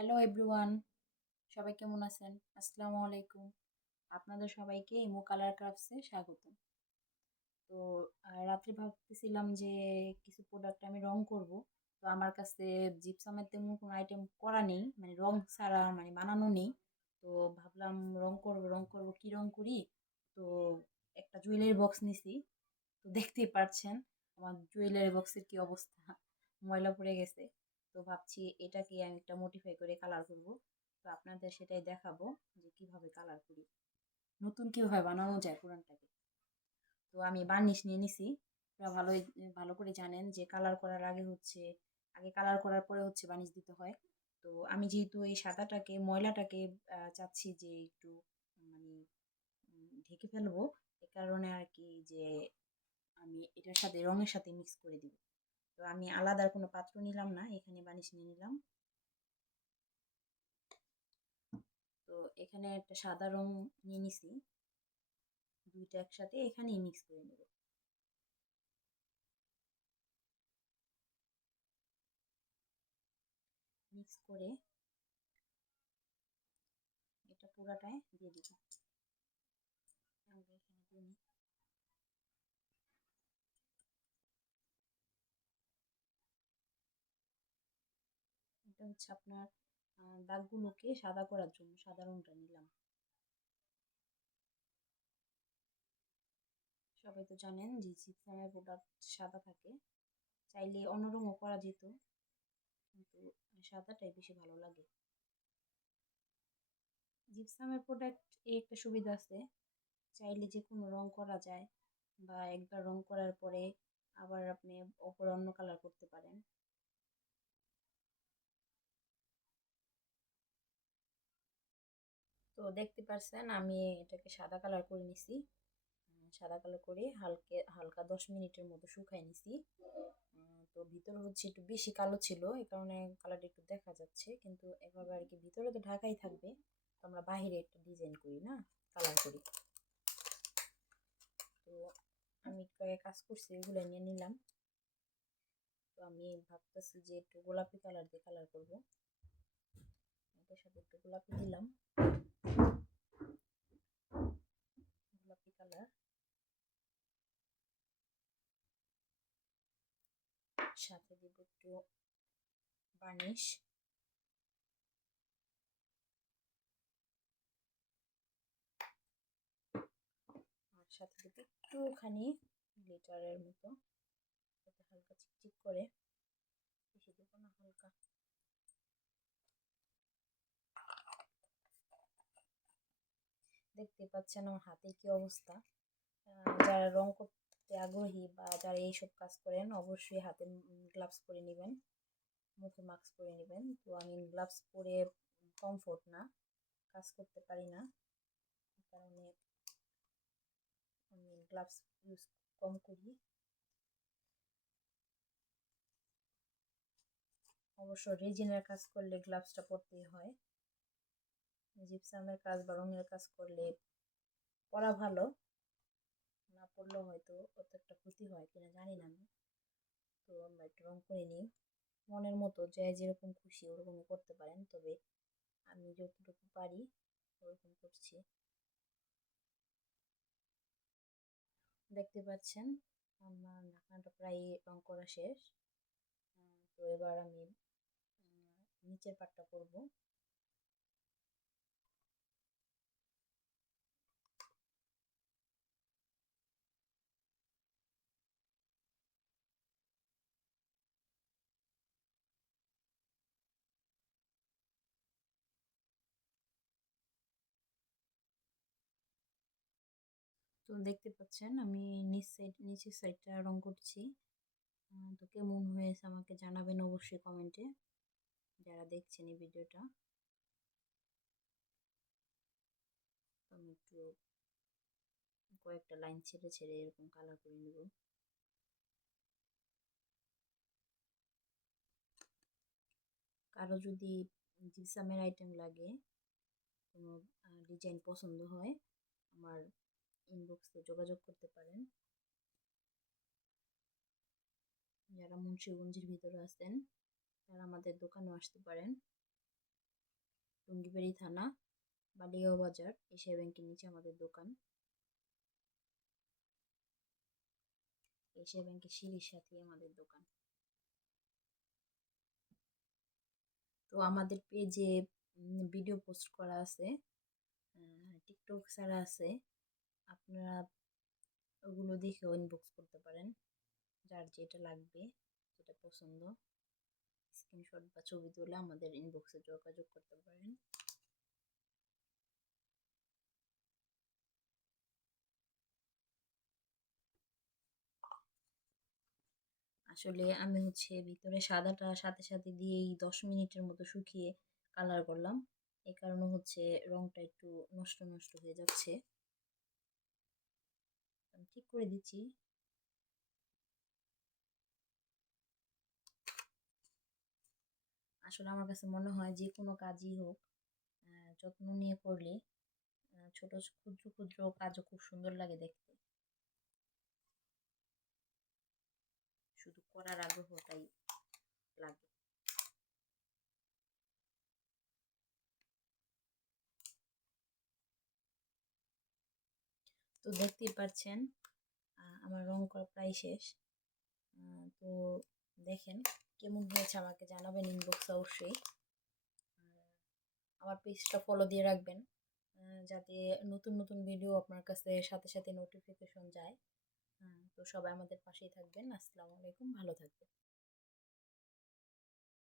Hello everyone, সবাই কেমন আছেন? আসসালামু আলাইকুম। আপনাদের সবাইকে ইমো কালার ক্রাফটসে স্বাগত। তো রাত্রে ভাবতেছিলাম যে কিছু প্রোডাক্ট আমি রং করব। তো আমার কাছে জিপসামের তেমন কোনো আইটেম করা নেই, মানে রং ছাড়া মানে বানানো নেই। তো ভাবলাম রং করব কি রং করি? তো একটা জুয়েলারি বক্স নিছি। তো দেখতেই পারছেন আমার জুয়েলারি বক্সের কি অবস্থা, ময়লা পড়ে গেছে। তো ভাবছি এটাকে আমি একটা মডিফাই করে কালার করব। তো আপনাদের সেটাই দেখাবো যে কিভাবে কালার করি, নতুন কিভাবে বানানো যায় পুরানটাকে। তো আমি বার্নিশ নিয়ে নিছি। আপনারা ভালো করে জানেন যে কালার করার আগে হচ্ছে, আগে কালার করার পরে হচ্ছে বার্নিশ দিতে হয়। তো আমি যেহেতু এই সাদাটাকে ময়লাটাকে চাচ্ছি যে একটু মানে ঢেকে ফেলবো, এ কারণে আর কি যে আমি এটার সাথে রঙের সাথে মিক্স করে দিব। তো আমি আলাদা কোনো পাত্র নিলাম না, এখানে বানিশ নিয়ে নিলাম। তো এখানে একটা সাদা রং নিয়ে নিছি, দুইটা একসাথে এখানেই মিক্স করে নেব। মিক্স করে এটা পুরাটাই দিয়ে দিব। আমরা এখানে দিয়ে নিই। এটা হচ্ছে আপনার দাগগুলোকে সাদা করার জন্য সাদা রংটা নিলাম। সবাই তো জানেন যে জিপসামের প্রোডাক্ট সাদা থাকে, চাইলে অন্য রঙও করা যেত, কিন্তু সাদাটাই বেশি ভালো লাগে। জিপসামের প্রোডাক্ট এই একটা সুবিধা আছে, চাইলে যে কোনো রং করা যায়, বা একবার রং করার পরে আবার আপনি ওপরে অন্য কালার করতে পারেন। তো দেখতে পাচ্ছেন আমি এটাকে সাদা কালার করে নিছি। সাদা কালার করে হালকা 10 মিনিটের মতো শুকাই নিছি। তো ভিতরে হচ্ছে একটু বেশি কালো ছিল, এই কারণে কালারটা একটু দেখা যাচ্ছে, কিন্তু এভাবে আর কি ভিতরে তো ঢাকাই থাকবে। তো আমরা বাহিরে একটা ডিজাইন করি না, কালার করি। তো আমি কয়েক কাজ করছি, এগুলো নিয়ে নিলাম। তো আমি ভাবতেছি যে একটু গোলাপি কালার দিয়ে কালার করব। এটার সাথে একটু গোলাপি দিলাম, গোলাপি কালার। সাথে দিব একটু বার্নিশ, আর সাথে দিব একটুখানি গ্লিটারের মতো, যাতে হালকা চিকচিক করে। বেশি দেবো না, হালকা। দেখতে পাচ্ছেন আমার হাতের কি অবস্থা। যারা রং করতে আগ্রহী বা যারা এইসব কাজ করেন, অবশ্যই হাতে গ্লাভস পরে নেবেন, মুখে মাস্ক পরে নেবেন। তো আমি গ্লাভস পরে কমফোর্ট না, কাজ করতে পারি না, কারণে আমি গ্লাভস ইউজ কম করি। অবশ্য রেজিনের কাজ করলে গ্লাভসটা পরতেই হয়। জিপসামের কাজ বা রঙের কাজ করলে পরা ভালো, না পরলেও হয়তো অত একটা ক্ষতি হয় কিনা জানি না আমি। তো আমরা একটু রং করে নিই, মনের মতো যে যেরকম খুশি ওরকমই করতে পারেন, তবে আমি যতটুকু পারি ওরকম করছি। দেখতে পাচ্ছেন আমার ঢাকনাটা প্রায় রং করা শেষ। তো এবার আমি নিচের পাটটা করব। তো দেখতে পাচ্ছেন আমি নিচের সাইডটা রং করছি। তো কেমন হয়েছে আমাকে জানাবেন অবশ্যই কমেন্টে, যারা দেখছেন এই ভিডিওটা। আমি একটু কয়েকটা লাইন ছেড়ে ছেড়ে এরকম কালার করে নেব। কারো যদি জিপসামের আইটেম লাগে, কোনো ডিজাইন পছন্দ হয়, আমার ইনবক্সে যোগাযোগ করতে পারেন। যারা মুন্সিগঞ্জের ভিতরে আছেন তারা আমাদের দোকানেও আসতে পারেন। টঙ্গিবাড়ি থানা, বালিয়াও বাজার, এশিয়া ব্যাংকের নিচে আমাদের দোকান। এশিয়া ব্যাংকের সিঁড়ির সাথেই আমাদের দোকান। তো আমাদের পেজে ভিডিও পোস্ট করা আছে, টিকটক ছাড়া আছে। আপনারা ওগুলো দেখেও ইনবক্স করতে পারেন, যার যেটা লাগবে, যেটা পছন্দ, স্ক্রিনশট বা ছবি তুলে আমাদের ইনবক্সে যোগাযোগ করতে পারেন। আসলে আমি ভিতরে সাদাটা সাথে সাথে দিয়েই 10 মিনিটের মতো শুকিয়ে কালার করলাম। এই কারণে রংটা একটু নষ্ট নষ্ট হয়ে যাচ্ছে। আমি ঠিক করে দিচ্ছি। আসলে আমার কাছে মনে হয় যে কোনো কাজই হোক, যত্ন নিয়ে করলে ছোট ক্ষুদ্র ক্ষুদ্র কাজও খুব সুন্দর লাগে দেখতে। শুধু করার আগ্রহটাই লাগে। তো দেখতেই পাচ্ছেন আমার রং করা প্রায় শেষ। তো দেখেন কেমন হয়েছে আমাকে জানাবেন ইনবক্সে অবশ্যই। আমার পেজটা ফলো দিয়ে রাখবেন, যাতে নতুন নতুন ভিডিও আপনার কাছে সাথে সাথে নোটিফিকেশন যায়। তো সবাই আমাদের পাশেই থাকবেন। আসসালামু আলাইকুম, ভালো থাকবেন।